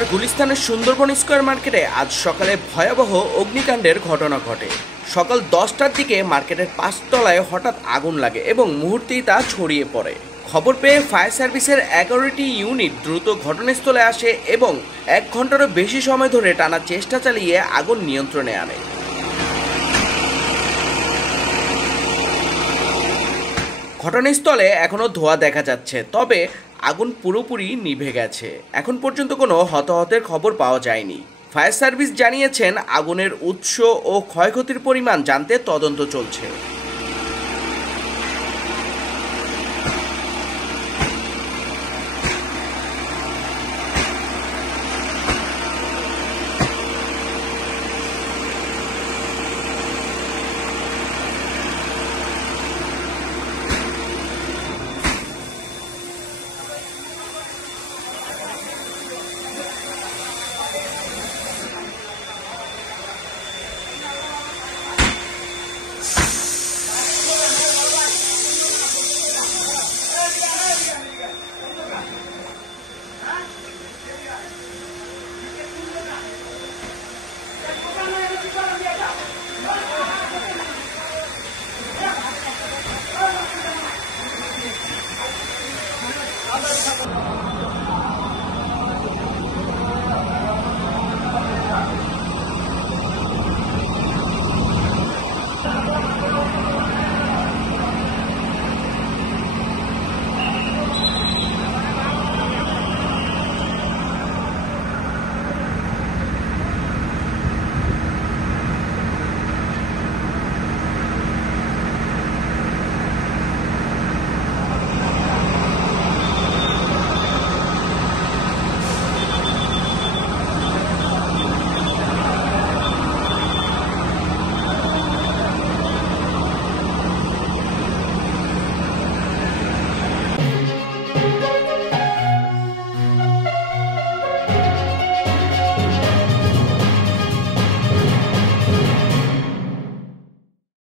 ঢাকার গুলিস্তানের সুন্দরবন স্কয়ার মার্কেটে আজ সকালে ভয়াবহ অগ্নিকাণ্ডের ঘটনা ঘটে। সকাল 10টার দিকে মার্কেটের 5 তলায় হঠাৎ আগুন লাগে এবং মুহূর্তেই তা ছড়িয়ে পড়ে। খবর পেয়ে ফায়ার সার্ভিসের 11টি ইউনিট দ্রুত ঘটনাস্থলে আসে এবং 1 ঘন্টারও বেশি সময় ধরে টানা চেষ্টা চালিয়ে আগুন নিয়ন্ত্রণে আনে। ঘটনাস্থলে এখনো ধোঁয়া দেখা যাচ্ছে, তবে আগুন পুরোপুরি নিভে গেছে। এখন পর্যন্ত কোনো হতাহতের খবর পাওয়া যায়নি। ফায়ার সার্ভিস জানিয়েছেন আগুনের উৎস ও ক্ষয়ক্ষতির পরিমাণ জানতে তদন্ত চলছে।